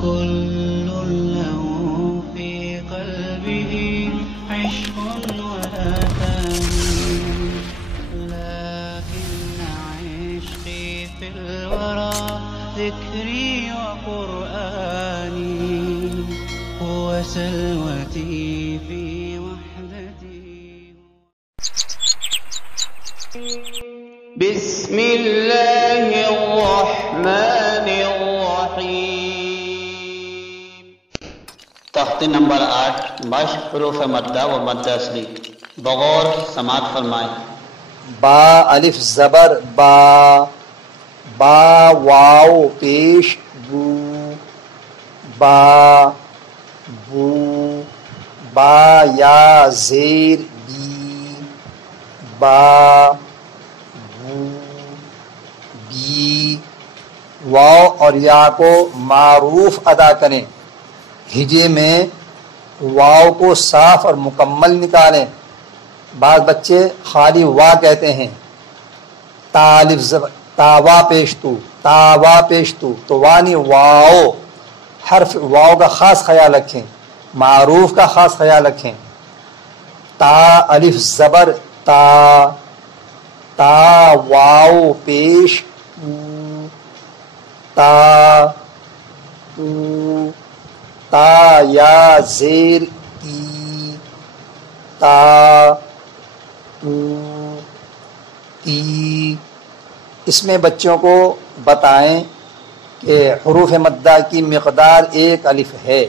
كل له في قلبه عشق ولا ثاني، لكن عشقي في الورى ذكري وقرآني، هو سلوتي في وحدتي. بسم الله الرحمن الرحیم. تختی نمبر 8 مشق حروف مدہ و مدہ اصلی. بغور سماعت فرمائیں. با الف زبر با، با واو پیش بو، با بو، با یا زیر بی، با بو بی. واو اور یا کو معروف ادا کریں. ہجے میں واو کو صاف اور مکمل نکالیں. بعض بچے خالی وا کہتے ہیں. تا الف زبر، تا وا پیش تو، تا وا پیش تو وانی واو. حرف واو کا خاص خیال رکھیں، معروف کا خاص خیال رکھیں. تا الف زبر تا، تا واو پیش تا، تو، تا یا زیر ای، تا تو تی. اس میں بچوں کو بتائیں کہ حروف مدہ کی مقدار 1 الف ہے.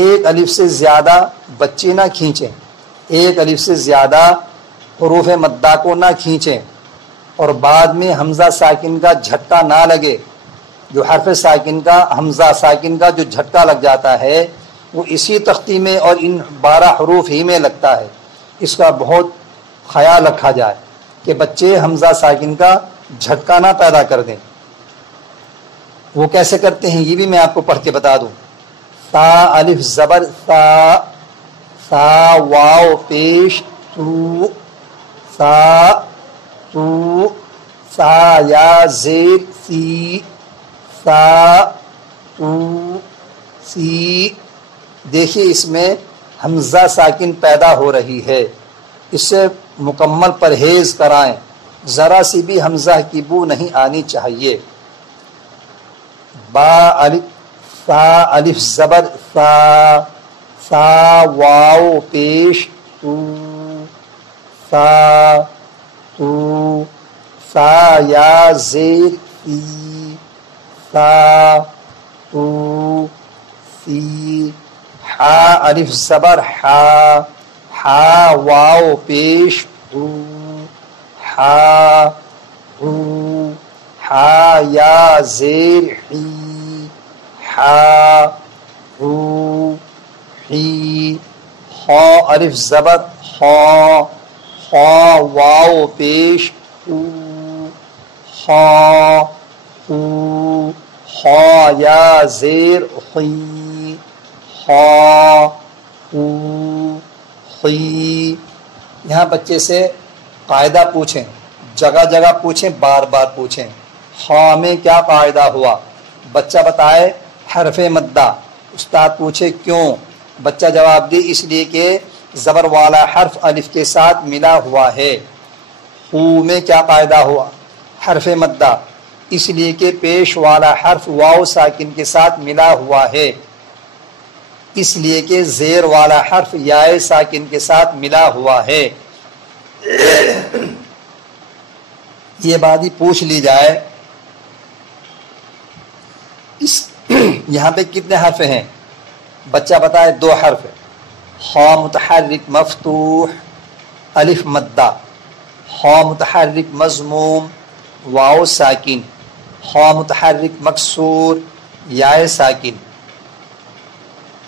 1 الف سے زیادہ بچے نہ کھینچیں، 1 الف سے زیادہ حروف مدہ کو نہ کھینچیں، اور بعد میں حمزہ ساکن کا جھٹکا نہ لگے. جو حرف ساکن کا، حمزہ ساکن کا جو جھٹکا لگ جاتا ہے وہ اسی تختی میں اور ان 12 حروف ہی میں لگتا ہے. اس کا بہت خیال رکھا جائے کہ بچے حمزہ ساکن کا جھٹکا نہ پیدا کر دیں. وہ کیسے کرتے ہیں یہ بھی میں آپ کو پڑھ کے بتا دوں. تا الف زبر تا، تا واو پیش تو، تا تو، تا یا زیر سی، تا تو سی. دیکھیے اس میں حمزہ ساکن پیدا ہو رہی ہے، اس سے مکمل پرہیز کرائیں. ذرا سی بھی حمزہ کی بو نہیں آنی چاہیے. با الف، تا الف زبر تا، تا واو پیش تو، تا تو، تا یا زیر ای، تا تو سی. ہا الف زبر ہا، ہا واو پیش ہو، ہا ہو، ہا یا زیر ہی، ہا ہو ہی. خا الف زبر خا، خا واو پیش ہو، خا ہو، خا یا زیر خی، خا ہو خی. یہاں بچے سے قاعدہ پوچھیں، جگہ جگہ پوچھیں، بار بار پوچھیں. خا میں کیا قاعدہ ہوا؟ بچہ بتائے حرف مدہ. استاد پوچھے کیوں؟ بچہ جواب دے اس لیے کہ زبر والا حرف الف کے ساتھ ملا ہوا ہے. خو میں کیا قاعدہ ہوا؟ حرف مدہ، اس لیے کہ پیش والا حرف واو ساکن کے ساتھ ملا ہوا ہے، اس لیے کہ زیر والا حرف یائے ساکن کے ساتھ ملا ہوا ہے. یہ بات ہی پوچھ لی جائے. یہاں پہ کتنے حرف ہیں؟ بچہ بتائے 2 حرف. خا متحرک مفتوح الف مدہ، خا متحرک مضموم واو ساکن، خا متحرک مکسور یائے ساکن.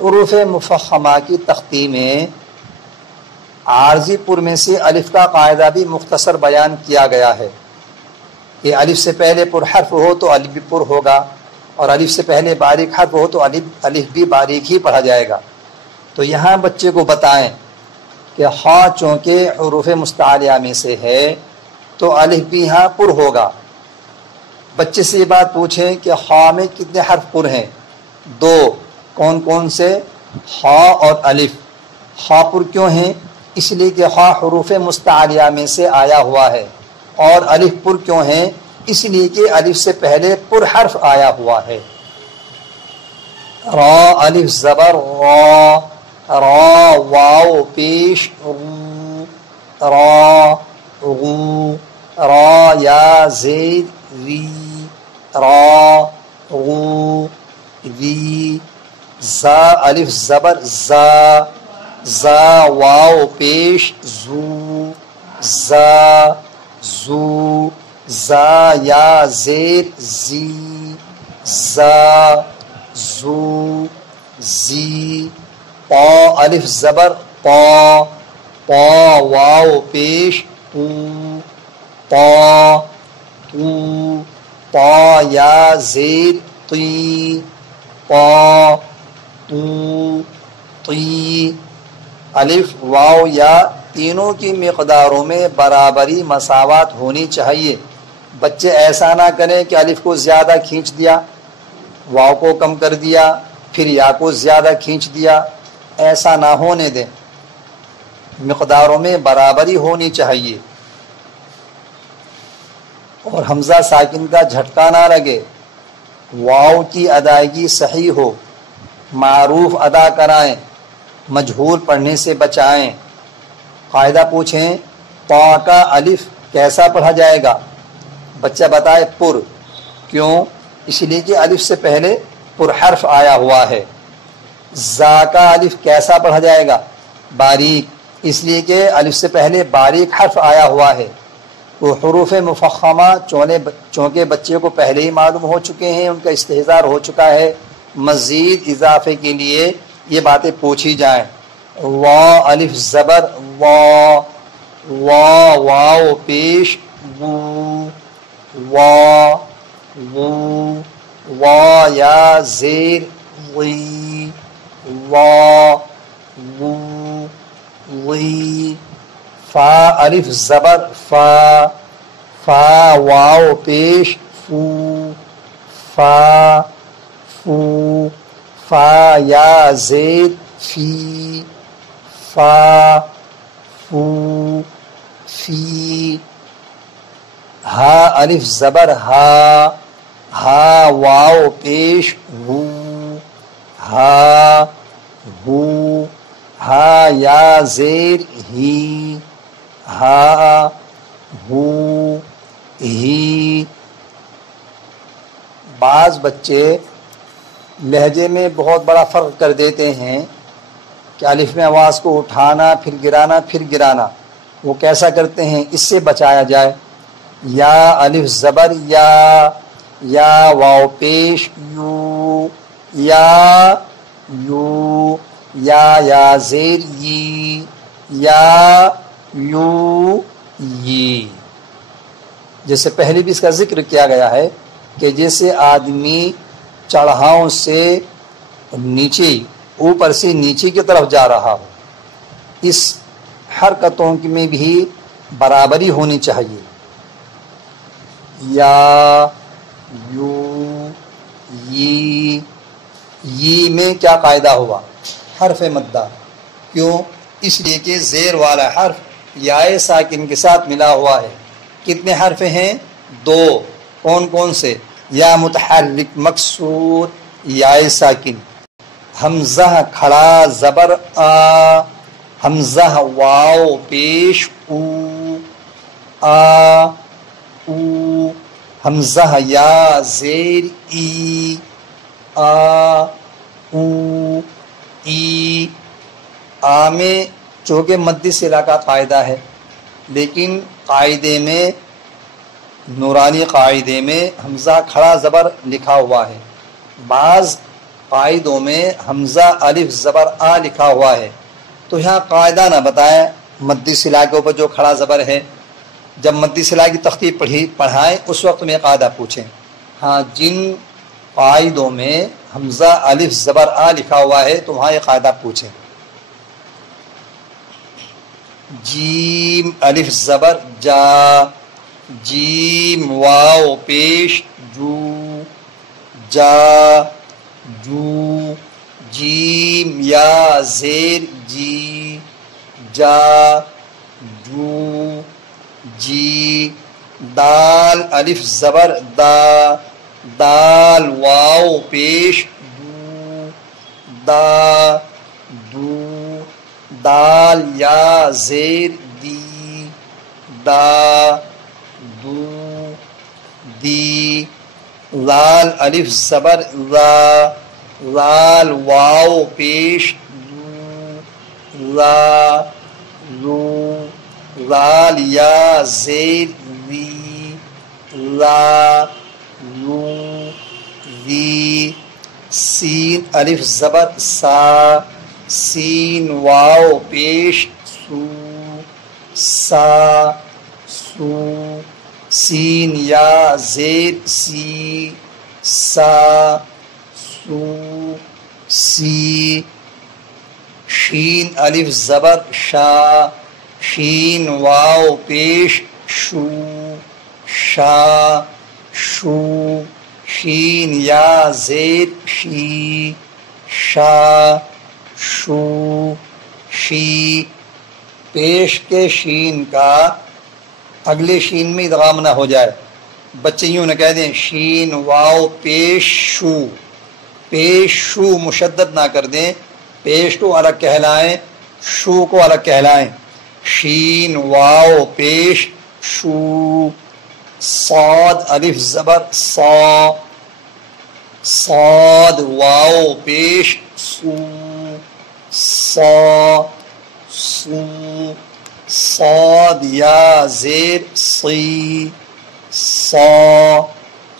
حروف مفخمہ کی تختی میں عارضی پر میں سے الف کا قاعدہ بھی مختصر بیان کیا گیا ہے کہ الف سے پہلے پر حرف ہو تو الف بھی پر ہوگا، اور الف سے پہلے باریک حرف ہو تو الف بھی باریک ہی پڑھا جائے گا. تو یہاں بچے کو بتائیں کہ خا چونکہ حروف مستعلیہ میں سے ہے تو الف بھی یہاں پر ہوگا. بچے سے یہ بات پوچھیں کہ خا میں کتنے حرف پر ہیں؟ دو کون کون سے؟ خا اور الف۔ خا پر کیوں ہیں؟ اس لیے کہ خا حروف مستعلیہ میں سے آیا ہوا ہے، اور الف پر کیوں ہیں؟ اس لیے کہ الف سے پہلے پر حرف آیا ہوا ہے۔ را الف زبر را، را واو پیش رو، را غو، را یا زید ری، را غو وی، زا الف زبر زا، زا واو پیش زو، زا زو، زا یا زیر زی، زا زو زی، پا الف زبر پا، پا واو پیش پو، پا پو، پا یا زیر طی، پا پو طی۔ الف واو یا تینوں کی مقداروں میں برابری مساوات ہونی چاہیے۔ بچے ایسا نہ کریں کہ الف کو زیادہ کھینچ دیا، واو کو کم کر دیا، پھر یا کو زیادہ کھینچ دیا، ایسا نہ ہونے دیں۔ مقداروں میں برابری ہونی چاہیے، اور حمزہ ساکن کا جھٹکا نہ لگے، واو کی ادائیگی صحیح ہو، معروف ادا کرائیں، مجہول پڑھنے سے بچائیں۔ قاعدہ پوچھیں پا کا الف کیسا پڑھا جائے گا؟ بچہ بتائے پر۔ کیوں؟ اس لیے کہ الف سے پہلے پر حرف آیا ہوا ہے۔ زا کا الف کیسا پڑھا جائے گا؟ باریک، اس لیے کہ الف سے پہلے باریک حرف آیا ہوا ہے۔ وہ حروف مفخمہ چونکہ بچے کو پہلے ہی معلوم ہو چکے ہیں، ان کا استحضار ہو چکا ہے، مزید اضافے کے لیے یہ باتیں پوچھی جائیں۔ وا الف زبر وا، وا واو پیش وو، وا وو، وا یا زیر وی، وا وو وی، فا الف زبر فا، فا واو پیش فو، فا فو، فا یا زید فی، فا فو فی، ہا الف زبر ہا، ہا واو پیش ہو، ہا ہو، ہا یا زیر ہی، ہا ہو ہی۔ بعض بچے لہجے میں بہت بڑا فرق کر دیتے ہیں کہ الف میں آواز کو اٹھانا پھر گرانا پھر گرانا، وہ کیسا کرتے ہیں؟ اس سے بچایا جائے۔ یا الف زبر یا واو پیش یو، یا یو، یا زیر یی، یا یو یی۔ جیسے پہلے بھی اس کا ذکر کیا گیا ہے کہ جیسے آدمی چڑھاؤں سے نیچے، اوپر سے نیچے کی طرف جا رہا ہو، اس حرکتوں میں بھی برابری ہونی چاہیے۔ یا یو یی میں کیا قاعدہ ہوا؟ حرف مدہ۔ کیوں؟ اس لیے کہ زیر والا حرف یائے ساکن کے ساتھ ملا ہوا ہے۔ کتنے حرف ہیں؟ دو۔ کون کون سے؟ یا متحرک مکسور یائے ساکن، حمزہ کھڑا زبر آ، حمزہ واو پیش او، آ او، حمزہ یا زیر ای، آ او ای۔ آ میں چونکہ مد صلہ کا قاعدہ ہے، لیکن قاعدے میں، نورانی قاعدے میں حمزہ کھڑا زبر لکھا ہوا ہے، بعض قاعدوں میں حمزہ الف زبر آ لکھا ہوا ہے۔ تو یہاں قاعدہ نہ بتائیں مد صلہ کے اوپر جو کھڑا زبر ہے، جب مد صلہ کی تخفیف پڑھائیں اس وقت میں قاعدہ پوچھیں۔ ہاں، جن قاعدوں میں حمزہ الف زبر آ لکھا ہوا ہے تو وہاں یہ قاعدہ پوچھیں۔ جیم الف زبر جا، جیم واو پیش جو، جا جو، جیم یا زیر جی جا جو جی دال الف زبر دا دال واو پیش دو دا دو دال یا زیر دی دا دو دی لال الف زبر لا لال واو پیش دو لا لو لال یا زیر وی لا لو وی سین الف زبر سا سین واو پیش سو سا سو سین یا زیر سی سا سو سی شین الف زبر شا شین واو پیش شو شا شو شین یا زیر شی شا شو شی پیش کے شین کا اگلے شین میں ادغام نہ ہو جائے. بچے یوں نہ کہہ دیں شین واو پیش شو، پیش شو مشدد نہ کر دیں، پیش کو الگ کہلائیں، شو کو الگ کہلائیں. شین واو پیش شو. صاد الف زبر صا صاد واو پیش سو صا سو صاد یا زیر صی صا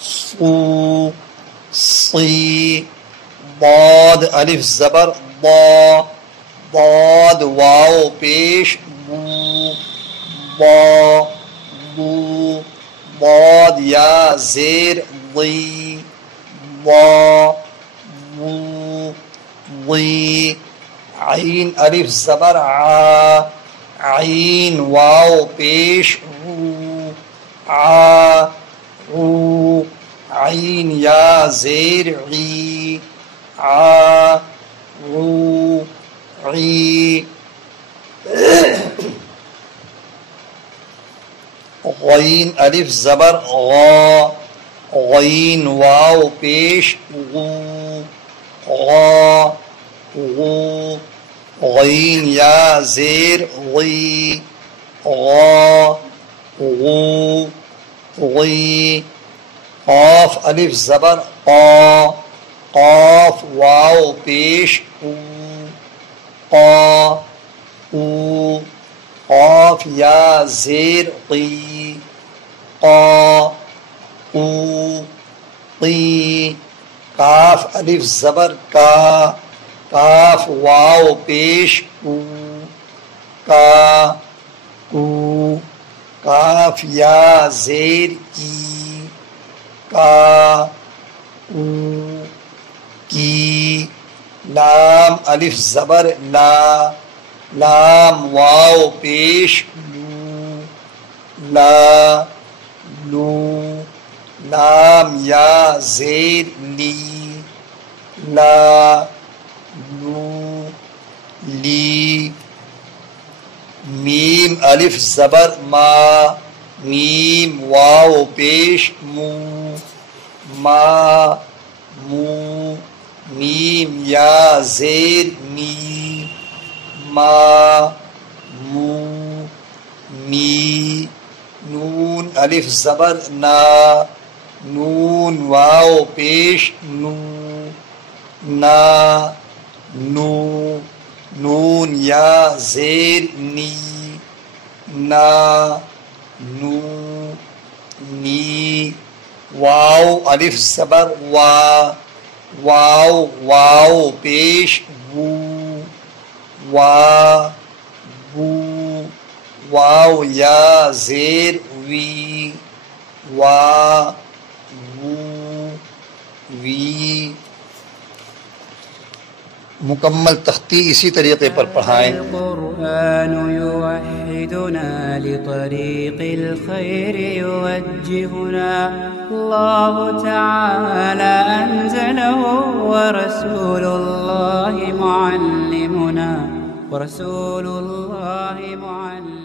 سو صی. ضاد الف زبر ضا ضاد واو پیش بو ضا بو. ضاد یا زیر ضی ضا بو ضی. عین الف زبر عا عین واو پیش عو عا عو. عین یا زیر عی عا عو عی. غین الف زبر غا غین واو پیش غو غا غو. غین یا زیر غی غا غو غی. قاف الف زبر قا قاف واو پیش او قا او. قاف یا زیر قی قا او قی. کاف الف زبر کا کاف واو پیش کو کا کو. کاف یا زیر کی کا او کی. لام الف زبر لا لام واو پیش لو لا لو. لام یا زیر لی لا لو لی. میم الف زبر ما میم واو پیش مو ما مو. میم یا زیر می ما مو می. نون الف زبر نا نون واو پیش نو نا نو. نون یا زیر نی نا نو نی. واو الف زبر وا واو واو پیش وو وا وو. واو یا زیر وی وا وو وی. مکمل تختی اسی طریقے پر پڑھائیں. القرآن يوحدنا لطريق الخير يوجهنا. الله تعالى أنزله ورسول الله ورسول الله معلم